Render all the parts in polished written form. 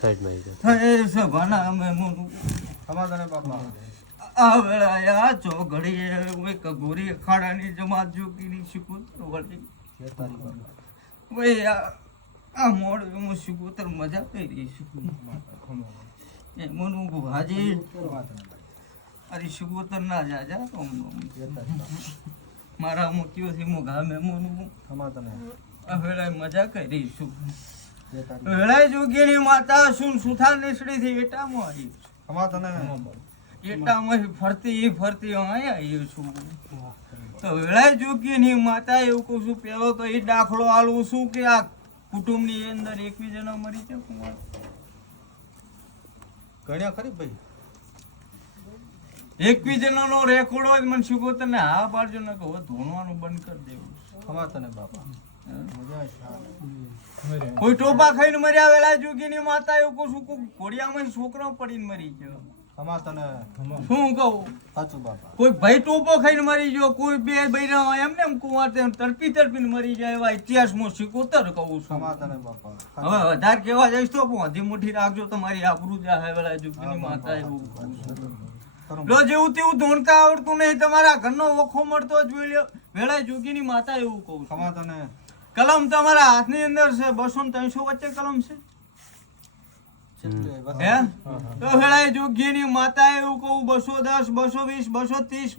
Side માં હે સભાના અમે મોનું આ વેળાયા ચો ઘડીએ એક ગોરી અખાડાની જમાત જોગીની શિકોતર વળી ભાઈ આ મોડ હું શિકોતર મજા કરી છું એ મનું હાજી અરે શિકોતર ના જા તો મારા મોતીઓથી હું ગામે મોનું વેળાએ મજા કરી છું વેળાએ જોગીની માતા શું સુથાર નીસડીથી એટામાં આવી એટામાં ફરતી અહીંયા આવી છું તો વેળાએ જોગીની માતા એવું કહું છું પેલો તો એ દાખલો આલવું છું કે આ કુટુંબની અંદર 21 જણા મરી છે કુંવાર ગણ્યા ખરી ભાઈ 21 જણાનો રેકોર્ડ હોય મને શું તને હા પાડજો ને કહો ધોણવાનું બંધ કરી દેવું તને બાપા કોઈ ટોપા ખાઈને મર્યા વેલા જોગીની માતા એવું કહું છું ઘોડિયામાં છોકરો પડીને મરી ગયો શું કહું સાચું બાપા કોઈ ભાઈ ટોપો ખાઈને મરી ગયો કોઈ બે બૈરા એમને એમ કુંવાર તડપીને મરી જાય એવા ઇતિહાસમાં શીખોતર કહું છું બાપા હવે વધારે કેવા જઈશ તો હજી મુઠ્ઠી રાખજો તમારી આબરૂ જાહે વેલા જોગીની માતા એવું કહું છું લો જેવું તેવું ધોણતા આવડતું નહીં તમારા ઘરનો ઓખો મળતો જ વેળાએ જોગીની માતા એવું કહું છું કલમ તમારા હાથની અંદર છે 200 ને 300 વચ્ચે કલમ છે હે તો વેળાએ જોગીની માતા એવું કહું 210 220 230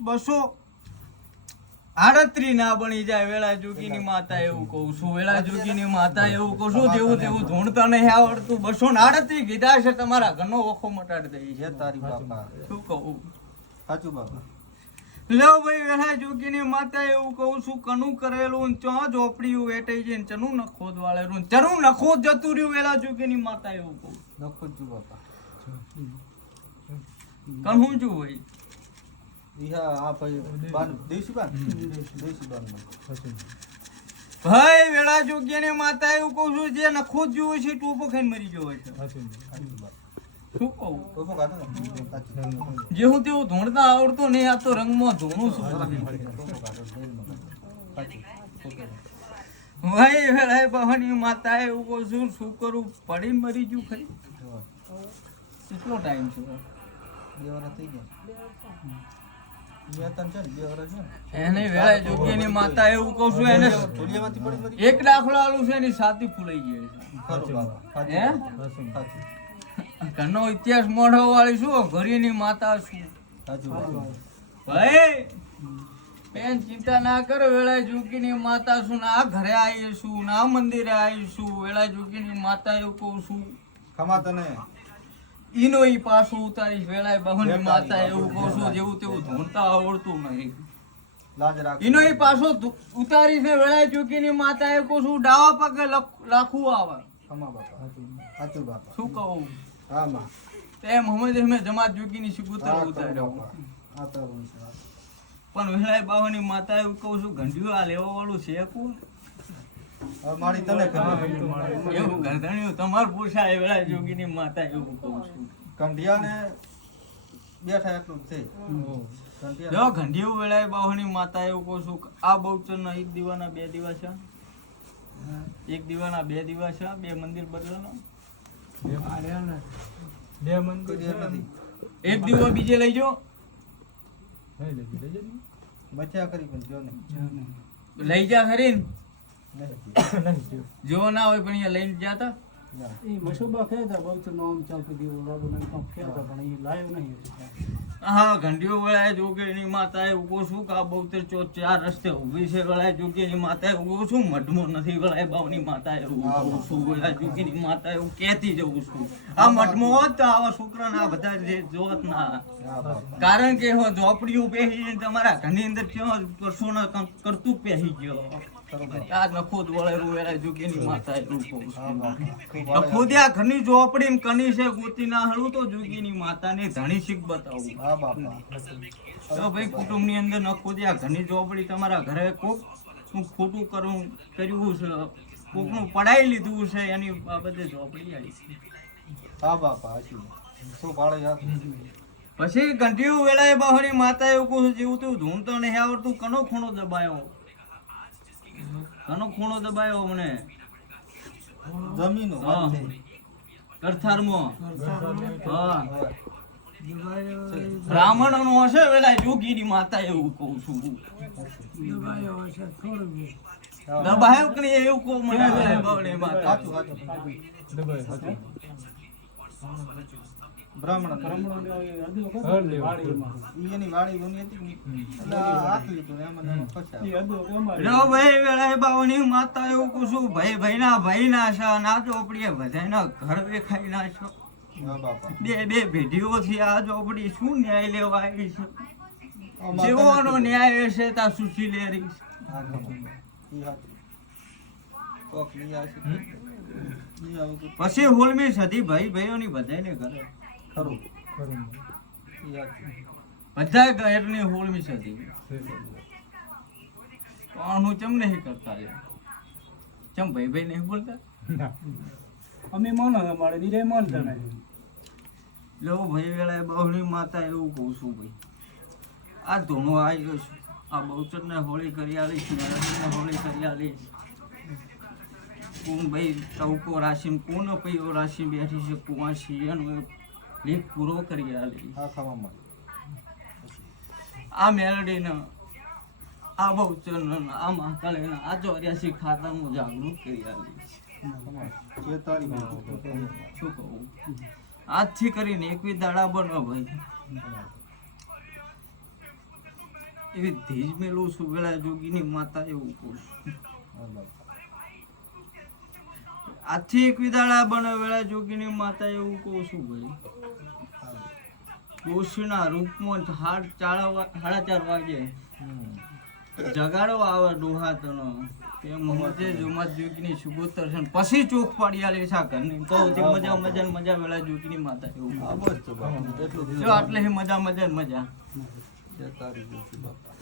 238 ના બની જાય વેળા જોગીની માતા એવું કહું છું વેળા જોગીની માતા એવું કહું છું જેવું તેવું ધૂણતા નહીં આવડતું 238 કીધા છે તમારા ઘરનો ઓખો મટાડી દઈ છે તારી બાપા શું કહું સાચું બાપા લો ભાઈ વેળા જોગીની માતા એવું કહું છું કનું કરેલું ચો ઝોપડીયું વેટાઈ જઈને ચનું ન ખોદ વાળેલું ચનું ન ખોદ જતું રહ્યું વેળા જોગીની માતા એવું કહું નખોજુ બાપા કનું છું ભાઈ ભાઈ વેળા જોગીની માતા એવું કહું છું જે નખો જ જોવે છે ટોપો ખાઈને મરી ગયો છે શું કહું જેવું તેવું ધોણતા આવડતો નહીં આ તો રંગમાં ધોણું છું ભાઈ વેળાએ બહની માતા એવું કહું છું શું કરું પડીને મરી ગયું ખરી કેટલો ટાઈમ છે 2 વર્ષ થઈ ગયા એને વેળાએ જોગીની માતા એવું કહું છું એને એક દાખલો આલું છે એની છાતી ફૂલાઈ ગઈ છે ઘરનો ઇતિહાસ મોઢો વાળી શું ઘરીની માતા છું ભાઈ બેન ચિંતા ના કરો વેળાએ જોગીની માતા છું ના ઘરે આવીશું ના મંદિરે આવીશું વેળાએ જોગીની માતા એવું કહું છું ઈનો ઈ પાછું ઉતારીશ વેળાએ બહુની માતા એવું કહું છું જેવું તેવું ધૂણતા આવડતું નહીં ઈનો ઈ પાછો ઉતારીશ ને વેળાએ જોગીની માતા એવું કહું છું ડાવા પગે લાખું આવે શું કહું તે મોહમ્મદ અહમદ જમાત જોગીની શિકોતર ઉતાર્યો પણ વેળાએ બાવાની માતા એવું કહું છું ઘંટિયું આ લેવા વાળું છે કોણ એવું ગરદણિયું તમારું પોષાય વેળાએ જોગીની માતા એવું કહું છું જો ઘંટિયું વેળાએ બાવાની માતા એવું કહું છું આ બહુચરના 1 દીવાના 2 દીવા છે 1 દીવાના 2 દીવા છે 2 મંદિર બદલાનો 2 મંદિર એક દીવો બીજે લઈ જો લઈ જા ખરી જો ના હોય પણ અહીંયા લઈને જાતા હા ઘંટીઓ વેળાએ જોગીની માતા એવું કહું છું કે આ બહુતર 4 રસ્તે ઊભી છે વેળાએ જોગીની માતા એવું કહું છું મઢમાં નથી વેળાએ બાવની માતા એવું કહું છું વેળાએ જોગીની માતા એવું કહેતી જવું છું આ મઢમાં હોત તો આવા છોકરાના બધા જે જોત ના કારણ કે ઝોપડીઓ પહેરી તમારા ઘરની અંદર કરશું કરતું પહેરી ગયો આ નખોદ વળેલું વેળાએ જોગીની માતા એવું કહું છું નખોદિયા ઘરની ઝોપડી કની છે ગોતી ના હળું તો જોગીની માતાને ધણી શીખ બતાવું તો ભાઈ કુટુંબની અંદર નખોદિયા ઘરની ઝોપડી તમારા ઘરે કોક શું ખોટું કર્યું છે કોકનું પડાઈ લીધું છે એની બાબતે ઝોપડી આવી પછી ઘંટીયું વેળાએ બહારી માતા એવું કહું જેવું તેવું ધૂણતો નહીં આવડતું કનો ખૂણો દબાયો મને જમીનો હા. વાત છે. કરથારમાં હા હોય. બ્રાહ્મણનો હશે વેલા જોગીની માતા એવું કહું છું દબાયો કે નહીં એવું કહું મને બાવળી માતા સાચું સાચું દબાઈ હાચું. બ્રાહ્મણ હળ લેવા. ઈ એની વાડી બની હતી ને. એટલે આ હાથ લીધું ને એમાં ને એમાં ફસ્યા. લો ભાઈ વેળા બાવણી માતા એવું કહું છું ભાઈ ના છે ના ચોપડીએ બધાના ઘર વેખાઈ નાખો હા બાપા બે પેઢીઓથી આ ચોપડી શું ન્યાય લેવા આવી છે અમારે જેઓનો તને ન્યાય હશે તા સુશી લેરી છે. હા, બાપા. ઈ હાચું. કોક નહીં આવશે. નહીં આવતું. પછી હોલમી સદી ભાઈઓની બધાને ઘરે ખરું. ખરું. ઈ હાચું. બધા ઘરની હોલમી સદી પણ હું ચમ નહીં કરતા યાર ચમ ભાઈ નહીં બોલતા ના. અમે માનો અમારે બીજા માનતા નહીં લો ભાઈ વેળાએ બહુની માતા એવું કહું છું ભાઈ આ ધૂણો આવી ગયો છું આ બહુચરને હોળી કરી આલીશ મેળવીને હોળી કરી આલીશ કોણ ભાઈ ટવકો રાશિ કોણ પૈયો રાશિ બેઠી છે કુવા શિયાનો લેખ પૂરો કરી આલીશ હા ખાવામાં આ મેલડીને આ બહુચરને આ મહાકાળીને આ 84 ખાતાનું જાગૃત કરી આલીશ જે તારી શું કહું આજથી કરીને એકવી દાડા બનો ભાઈ એવી ધીજ મેલું છું વેળા જોગીની માતા એવું કહું છું આજથી એકવી દાડા બનો વેળા જોગીની માતા એવું કહું છું ભાઈ ડોશીના રૂપમાં 4:30 વાગે જગાડો આવે ડોહાતનો કે મોજે જુમત જોગીની સુગોતર છે ને પછી ચોખ પાડી આલે છે આ ઘરની કહું તે મજા વેળા જોગીની માતા એવું આ બસ તો બાપા એટલું જો આટલે મજા જે તારી જોતી બાપા